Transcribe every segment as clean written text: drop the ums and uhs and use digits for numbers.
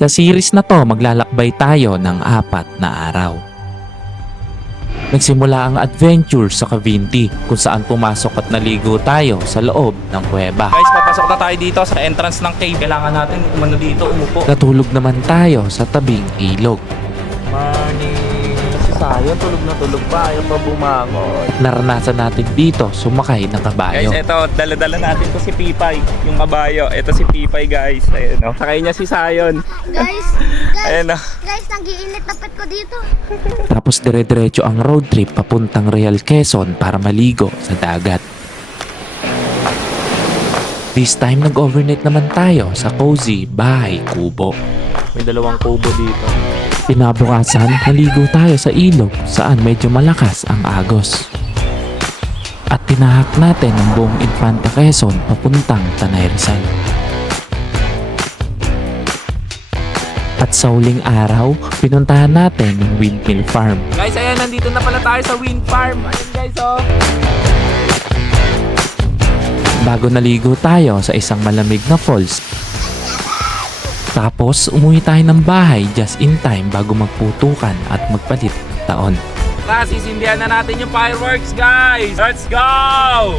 Sa series na to, maglalakbay tayo ng 4 na araw. Nagsimula ang adventure sa Cavinti kung saan pumasok at naligo tayo sa loob ng kuweba. Guys, papasok na tayo dito sa entrance ng cave. Kailangan natin umano dito, umupo. Natulog naman tayo sa tabing ilog. Morning! Si Sayon, tulog na tulog pa. Ayaw pa bumangon. Naranasan natin dito sumakay ng kabayo. Guys, eto, dala-dala natin to si Pipay, yung kabayo. Eto si Pipay, guys. Ayan, o. Sakay niya si Sayon. Ayan, o. Guys, nag-iinit na pet ko dito. Tapos dire-diretso ang road trip papuntang Real Quezon para maligo sa dagat. This time nag-overnight naman tayo sa cozy bahay kubo. May dalawang kubo dito. Kinabukasan, naligo tayo sa ilog saan medyo malakas ang agos. At tinahak natin ang buong Infanta Quezon papuntang Tanay Rizal. At sa huling araw, pinuntahan natin yung windmill farm. Guys, ayan, nandito na pala tayo sa wind farm. Ayan, guys, oh. Bago naligo tayo sa isang malamig na falls. Tapos umuwi tayo ng bahay just in time bago magputukan at magpalit ng taon. Tara, sisindihan na natin yung fireworks, guys. Let's go!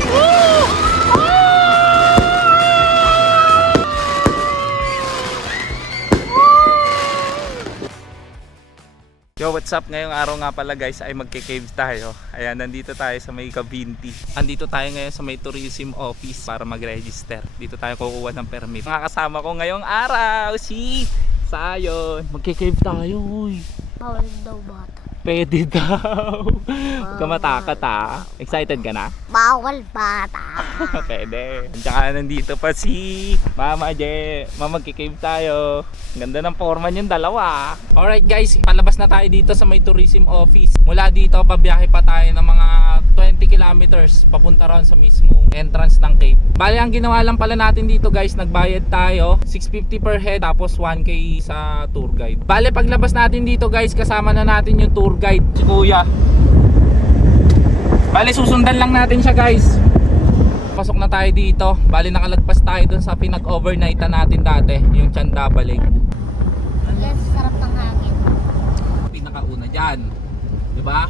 Yo, what's up? Ngayong araw nga pala, guys, ay magke-cave tayo. Ayan, nandito tayo sa may Cavinti. Andito tayo ngayon sa may tourism office para mag-register. Dito tayo kukuha ng permit. Mga kasama ko ngayong araw, si Sayon. Magke-cave tayo, uy. Bawal daw bata. Pwede daw. Huwag ka matakot, ha? Excited ka na? Bawal bata. Pwede. Tsaka nandito pa si Mama Je. Mama, magkikave tayo. Ganda ng forma yung dalawa. Alright, guys, palabas na tayo dito sa may tourism office. Mula dito, pabiyahe pa tayo ng mga 20 kilometers papunta ron sa mismong entrance ng cave. Bali, ang ginawa lang pala natin dito, guys, nagbayad tayo 650 per head tapos 1k sa tour guide. Bali, paglabas natin dito, guys, kasama na natin yung tour guide, si Kuya. Bali, susundan lang natin siya, guys. Pasok na tayo dito. Bali, nakalagpas tayo dun sa pinag-overnightan natin dati, yung Chandabalig. Yes, sarap ng hangin. Pinakauna dyan, diba?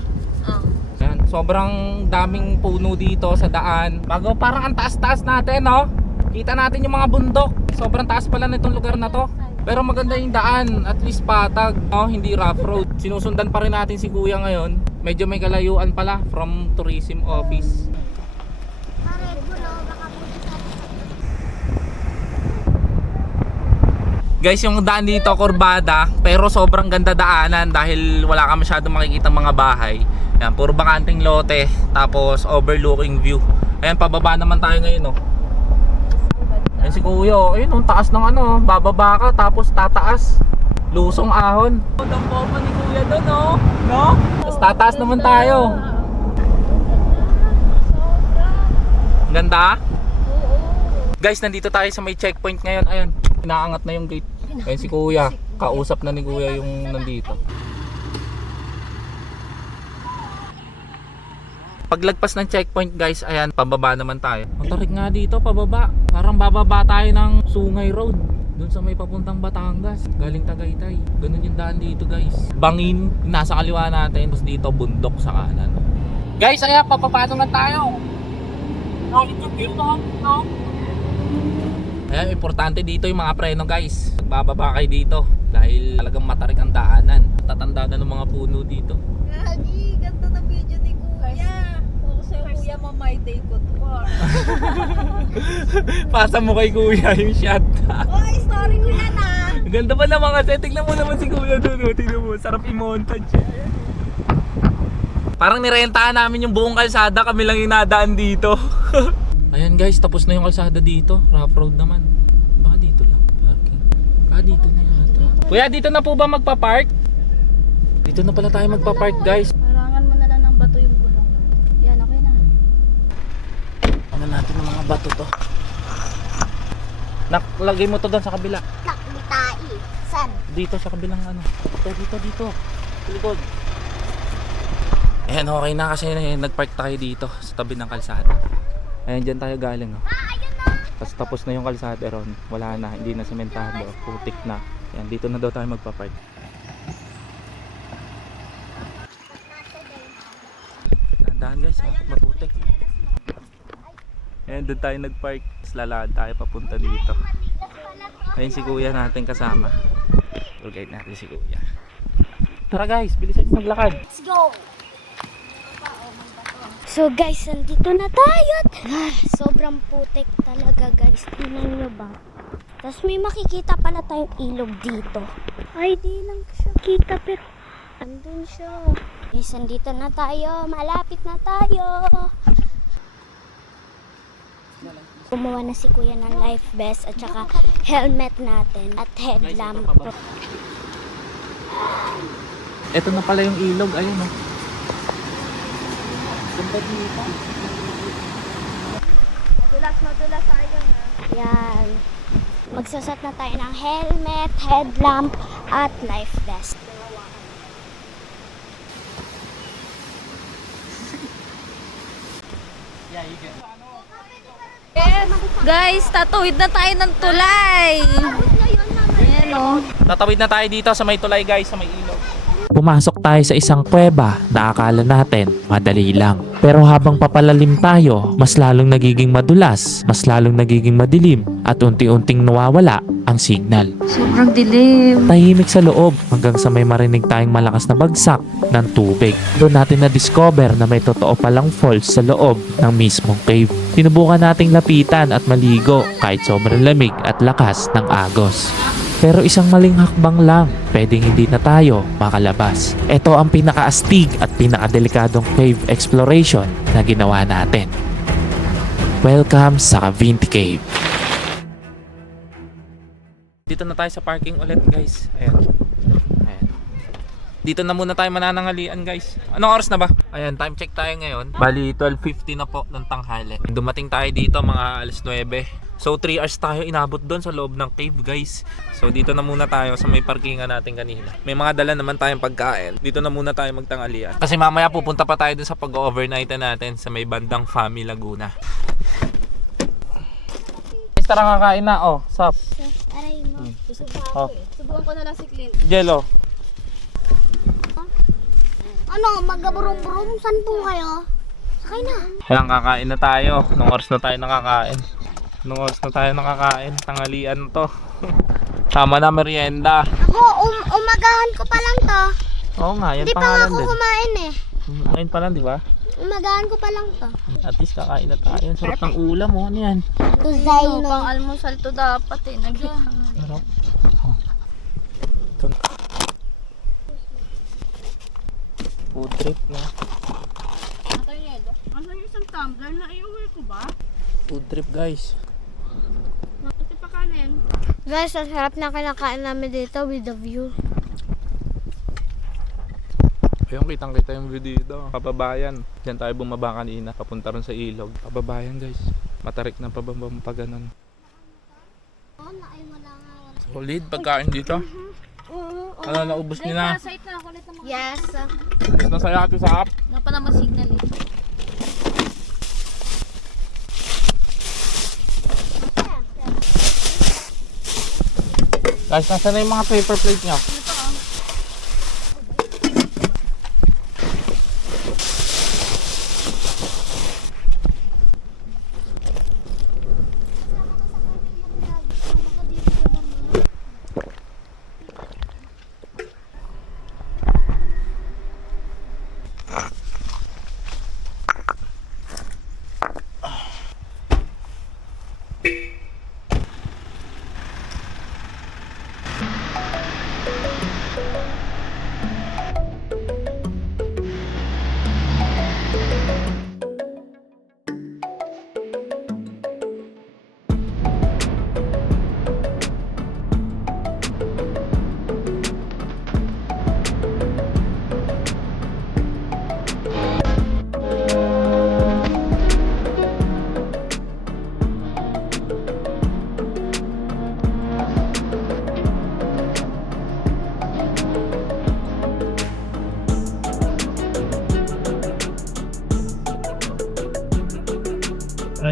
Oh. Yan, sobrang daming puno dito sa daan. Bago, parang ang taas-taas natin, no? Kita natin yung mga bundok. Sobrang taas pala nitong lugar na to. Pero maganda yung daan, at least patag, no? Hindi rough road. Sinusundan pa rin natin si Kuya ngayon. Medyo may kalayuan pala from tourism office. Guys, yung daan dito kurbada, pero sobrang ganda daanan dahil wala ka masyadong makikita mga bahay. Yan, puro bakanting lote, tapos overlooking view. Ayan, pababa naman tayo ngayon, no? Ayan si Kuya, ayun, ang taas ng ano, bababa ka, tapos tataas. Lusong ahon. Ang popa ni Kuya doon, no? No? Tapos tataas naman tayo. Ganda? Guys, nandito tayo sa may checkpoint ngayon. Ayan, inaangat na yung gate. Ayan si Kuya, kausap na ni Kuya yung nandito. Paglagpas ng checkpoint, guys, ayan, pababa naman tayo. Ang tarik nga dito, pababa. Parang bababa tayo ng Sungay Road. Doon sa may papuntang Batangas, galing Tagaytay. Ganun yung daan dito, guys. Bangin, nasa kaliwa natin. Tapos dito, bundok sa kanan. Guys, ayan, papapa naman tayo. Ayan, importante dito yung mga preno, guys. Magbababa kayo dito dahil talagang matarik ang daanan. Tatanda na ng mga puno dito. Gagi, ganda na video ni Kuya. Ako sa'yo, Kuya, my day ko to. Pasa mo kay Kuya yung shot. Oh, story ko yan ah. Ganda pa naman kasi. Tignan mo naman si Kuya doon. Tignan mo, sarap i-montage siya. Parang nirentahan namin yung buong kalsada. Kami lang yung nadaan dito. Ayan, guys, tapos na yung kalsada dito. Rough road naman. Baka dito lang, parking. Dito na yata. Kuya, dito na po ba magpa-park? Dito na pala tayo magpa-park, guys. Harangan mo na lang ng bato yung kulong. Yan, okay na. Ano natin ng mga bato to? Naklagay mo to doon sa kabila. Naklitai. San? Dito sa kabilang ano. Dito. Sa likod. Ayan, okay na kasi nagpark tayo dito sa tabi ng kalsada. Ayan, dyan tayo galing. Oh. Ayun na. Tapos tapos na yung kalsada ron. Wala na, hindi na sementado. Putik na. Yan, dito na daw tayo magpa-park. Dahan guys ha, maputik. Ayan, doon tayo nag-park. Tapos lalaan tayo papunta dito. Ayun si kuya natin kasama. Tour guide natin si kuya. Tara guys, bilisan nyo maglakad. Let's go! So guys, nandito na tayo. Sobrang putik talaga guys. Tingnan nyo ba? Tapos may makikita pala tayong ilog dito. Ay, di lang siya kita pero andun siya. Guys, nandito na tayo. Malapit na tayo. Gumawa na si kuya ng life vest at saka helmet natin at headlamp. Ito na pala yung ilog, ayun oh. Madulas tayo na. Yan. Magsasat na tayo ng helmet, headlamp at life vest. Guys, tatuwid na tayo ng tulay. Ayan o. Tatawid na tayo dito sa may tulay guys, sa may ilog. Pumasok tayo sa isang kuweba na akala natin madali lang. Pero habang papalalim tayo, mas lalong nagiging madulas, mas lalong nagiging madilim at unti-unting nawawala ang signal. Sobrang dilim. Tahimik sa loob hanggang sa may marinig tayong malakas na bagsak ng tubig. Doon natin na-discover na may totoo palang falls sa loob ng mismong cave. Sinubukan nating lapitan at maligo kahit sobrang lamig at lakas ng agos. Pero isang maling hakbang lang, pwedeng hindi na tayo makalabas. Ito ang pinakaastig at pinakadelikadong cave exploration na ginawa natin. Welcome sa Cavinti Cave. Dito na tayo sa parking ulit guys. Ayan. Ayan. Dito na muna tayo mananangalian guys. Anong oras na ba? Ayan, time check tayo ngayon. Bali 12:50 na po ng tanghali. Dumating tayo dito mga alas 9. So 3 hours tayo inabot doon sa loob ng cave guys. So dito na muna tayo sa may parkingan natin kanina. May mga dala naman tayong pagkain. Dito na muna tayo magtanghalian. Kasi mamaya pupunta pa tayo dun sa pag-overnight natin sa may bandang Fami Laguna. Guys, tara kakain na. Oh, sup? Aray mo. Oh, Subukan ko na lang si Clint. jello. Ano, magaburum-burum? Saan po kayo? Sakay na. Ayan, kakain na tayo. Nung oras na tayo nakakain. Tanghalian to. Tama na merienda. Ako, umagahan ko pa lang to. Oo nga, yan Hindi pa nga pangalan ako din. kumain eh. Ngayon pa lang, di ba? Umagahan ko pa lang to. At least kakain na tayo. Ang sarap ng ulam, oh. Ano yan? Tuzay Pang no. almusal to dapat eh. Sarap. Oh. Ito. Food trip na. Asan yung isang tumbler na iuwi ko ba? Food trip, guys. Pati pa kanin. Guys, ang sarap na kinakain namin dito with the view. Ayun, kitang-kita yung view dito. Pababayan. Diyan tayo bumaba kanina. Papunta rin sa ilog. Pababayan, guys. Matarik na pababang pa ganun. Oo, naay mo lang ako. Solid pagkain dito. Ano, naubos niyo na? Site na ako ulit ng mga. Yes. Ubos na sa'yo, Ate Sap. Nga pa naman signal eh. Guys, nasa na yung mga paper plate nyo?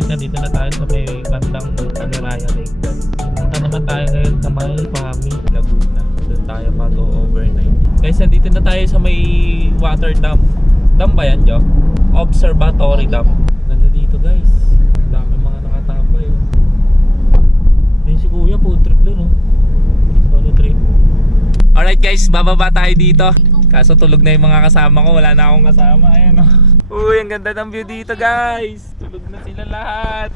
nandito na tayo sa may bandang Panoraya Lake. Punta naman tayo ngayon sa may Pami, Laguna. Doon tayo mag-overnight. Guys, nandito na tayo sa may water dam. Dam ba yan, Jo? Observatory Dam. Ganda dito, guys. Dami mga nakatambay. Yun si Kuya, food trip doon, oh. Solo trip. Alright guys, bababa tayo dito. Kaso tulog na yung mga kasama ko, wala na akong kasama. Ayan, oh. Uy, ang ganda ng view dito, guys. Tulog na sila lahat.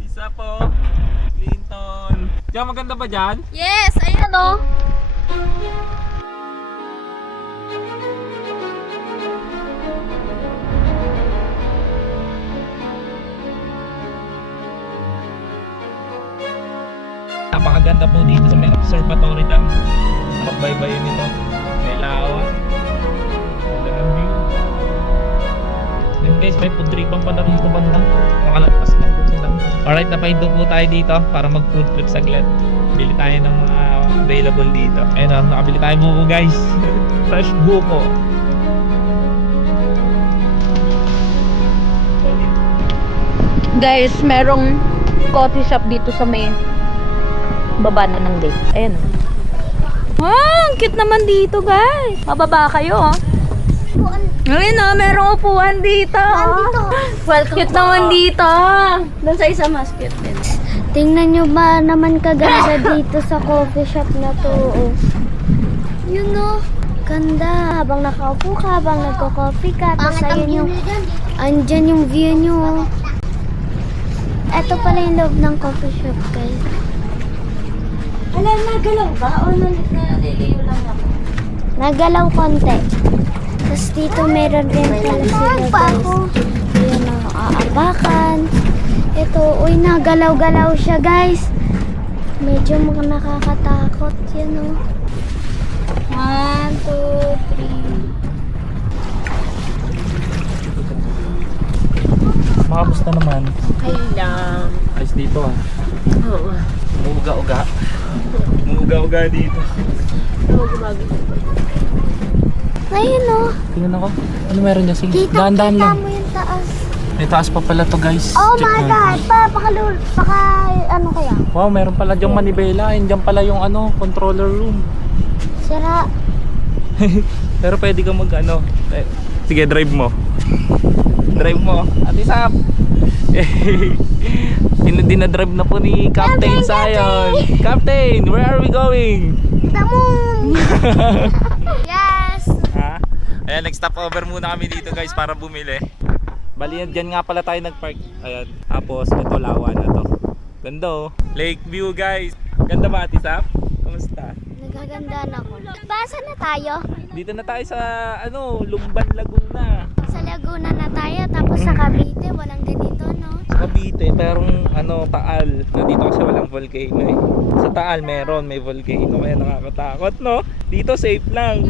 Si Sapo, Clinton. Diyan, maganda ba dyan? Yes, ayan o. Napakaganda po dito sa may observatory dam. Nakapaybayan nito. May lawa. Ganda ng view. Then guys, may food tripan pa na rito banda. Makalagpas lang dun sa dam. Alright, napahinto po tayo dito para mag food trip saglit. Bili tayo ng mga available dito. Ayun o, nakabili tayo buko guys. Fresh buko. Guys, merong coffee shop dito sa may baba na ng lake. Ayan o. Ah, ang cute naman dito, guys. Mababa kayo, oh. Ayun o, merong upuan dito. Welcome. Cute naman dito. Doon sa isa mas cute din. Tingnan nyo ba naman kaganda dito sa coffee shop na to. Oh. Yun o. Ganda. Habang nakaupo ka, habang nagko-coffee ka. Tapos ayun yung, andyan yung view nyo. Ito pala yung loob ng coffee shop, guys. Alam, nagalaw ba? O naliliyo lang ako? Nagalaw konti. Tapos dito meron din pala sila, guys. Ayan o, aapakan. Ito, uy, nagalaw-galaw siya, guys. Medyo nakakatakot. Yan o. 1, 2, 3. Makamusta naman? Okay lang. Ayos dito ah. Oo. Umuuga-uga. Umuuga-uga dito. Oo, gumagano. Ayun o. Tingnan ako. Ano meron niya? Sige, dahan-dahan Kita lang. mo yung taas. May taas pa pala to guys. Oh Check my mo. God. Ano kaya? Wow, meron pala diyang manibela. Diyan pala yung ano, controller room. Sira. Pero pwede ka mag ano. Sige, drive mo. Drive mo. Ate Sap. Dinadrive na po ni Captain Sayon. Captain, where are we going? Damon! Yes! Ha? Ayan, nag-stop over muna kami dito guys para bumili. Bali, dyan nga pala tayo nag-park. Ayan, tapos ito lawa na to. Ganda oh. Lake view guys. Ganda ba Ate Sap? Kamusta? Nagagandaan ako. Basa na tayo. Dito na tayo sa ano, Lumban, Laguna. Sa Laguna na tayo. Tapos sa Cavite, walang ganito, no? Sa Cavite, merong ano, Taal. Dito kasi walang volcano eh. Sa Taal meron, may volcano. Kaya nakakatakot, no? Dito safe lang.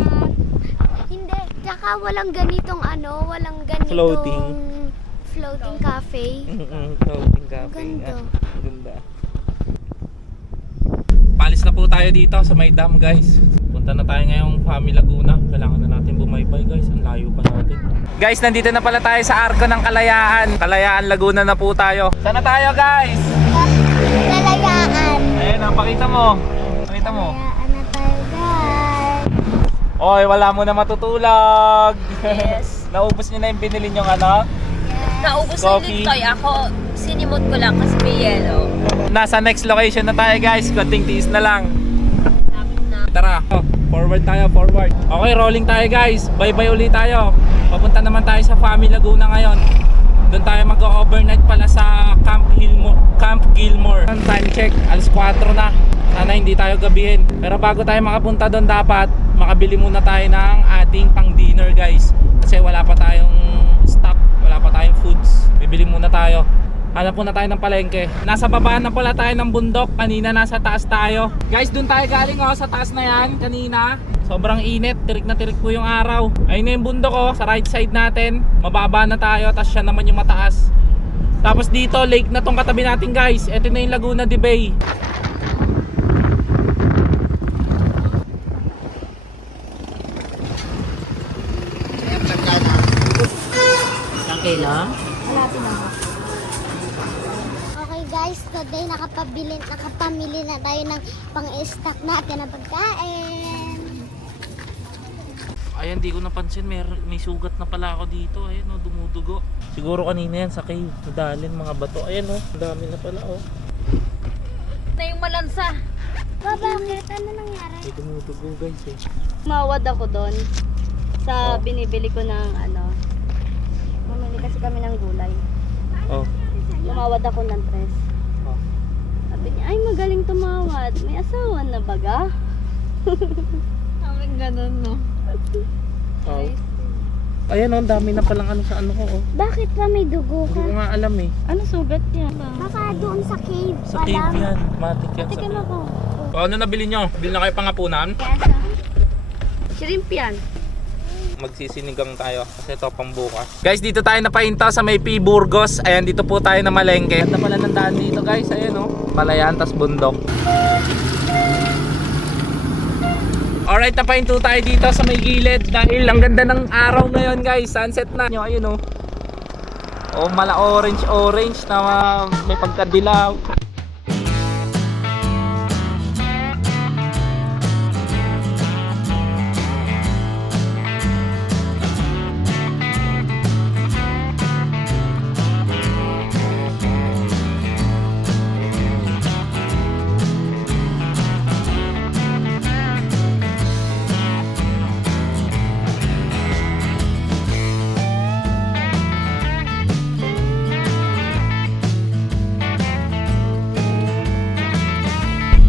Hindi. Tsaka walang ganitong ano, walang ganitong floating cafe. Floating cafe. Ganda. Ganda. Palis na po tayo dito sa may dam guys. Punta na tayo ngayong Pami Laguna. Kailangan na natin bumaybay guys. Ang layo pa natin. Guys, nandito na pala tayo sa Arko ng Kalayaan. Kalayaan Laguna na po tayo. Saan na tayo guys? Kalayaan. Ayun, pakita mo. Pakita mo. Kalayaan na tayo, guys. Oy, wala mo na matutulog. Yes. Naubos niyo na yung binili nyo ano? Naubos Coffee. yung Liptoy. Ako, sinimot ko lang kasi may yellow. Nasa next location na tayo guys. Konting tiis na lang. Lapit na. Tara, forward tayo, forward. Okay, rolling tayo guys. Bye-bye ulit tayo. Papunta naman tayo sa Pami Laguna ngayon. Doon tayo mag-overnight pala sa Camp Gilmore. Time check, alas 4 na. Sana hindi tayo gabihin. Pero bago tayo makapunta doon, dapat makabili muna tayo ng ating pang dinner guys. Kasi wala pa tayong stock, wala pa tayong foods. Bibili muna tayo. Hanap muna tayo ng palengke. Nasa baba na pala tayo ng bundok. Kanina nasa taas tayo. Guys, dun tayo galing oh, sa taas na yan kanina. Sobrang init, tirik na tirik po yung araw. Ayun na yung bundok oh, sa right side natin. Mababa na tayo, tapos siya naman yung mataas. Tapos dito, lake na tong katabi natin guys. Ito na yung Laguna de Bay. Okay lang? today nakapamili na tayo ng pang-stock natin na pagkain. Ayan, di ko napansin. May sugat na pala ako dito. Ayan o, dumudugo. Siguro kanina yan sa cave. Nadalin mga bato. Ayan o, ang dami na pala o. Na yung malansa. Bakit? Ano nangyari? May dumudugo guys eh. Mawad ako doon sa binibili ko ng mamili kasi kami ng gulay. Oh. Tumawad ako ng tres. Oh. Sabi niya, ay magaling tumawad. May asawa na baga? Sabi ganun, no? Oh. Ayan o, ang dami na palang ano sa ano ko oh. Bakit pa may dugo Hindi ka? ko nga alam eh. Ano sugat niya? Baka doon sa cave Sa pa cave lang. yan. Matik yan sa Tingnan cave. ako. O, ano nabili nyo? Bili na kayo pangapunan? Shrimp yan. Magsisinigang tayo kasi ito pang bukas. Guys, dito tayo napahinta sa may P. Burgos. Ayan, dito po tayo na malengke. Ganda pala ng daan dito guys. Ayan o. Palayan, tas bundok. Alright, napahinto tayo dito sa may gilid dahil ang ganda ng araw ngayon guys. Sunset na. Ayun o. Oh, mala orange na may pagkadilaw.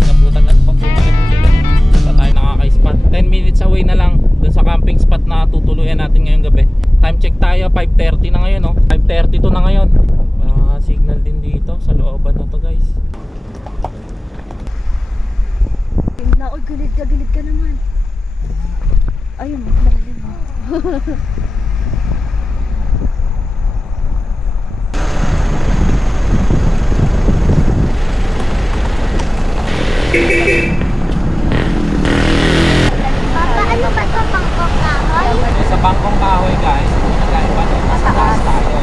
Nabutan at pagpupalit sila. Basta tayo nakaka-spot. 10 minutes away na lang dun sa camping spot na tutuluyan natin ngayong gabi. Time check tayo, 5:30 na ngayon oh. 5:32 na ngayon. Signal din dito sa looban na to guys. Oy, gilid ka naman. Ayun, lalim mo. Papa, ano ba ito pangkong kahoy? Sa bangkong kahoy guys, nagkain pa doon sa taas tayo.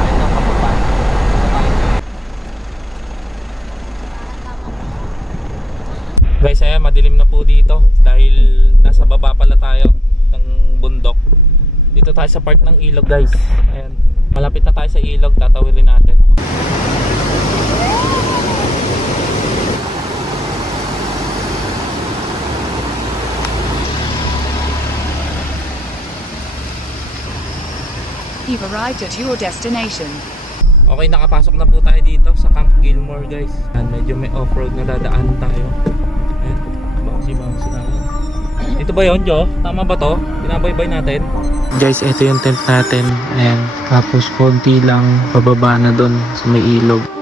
Ayun ang pababa. Guys, ayan, madilim na po dito dahil nasa baba pala tayo ng bundok. Dito tayo sa part ng ilog guys. Ayan, malapit na tayo sa ilog, tatawirin natin. You've arrived at your destination. Okay, nakapasok na po tayo dito sa Camp Gilmore guys. Ayan, medyo may off-road na dadaan tayo. Ayan, bouncy na yan. Ito ba yun, Jo? Tama ba to? Binabaybay natin? Guys, ito yung tent natin. Ayan, tapos konti lang pababa na doon sa may ilog.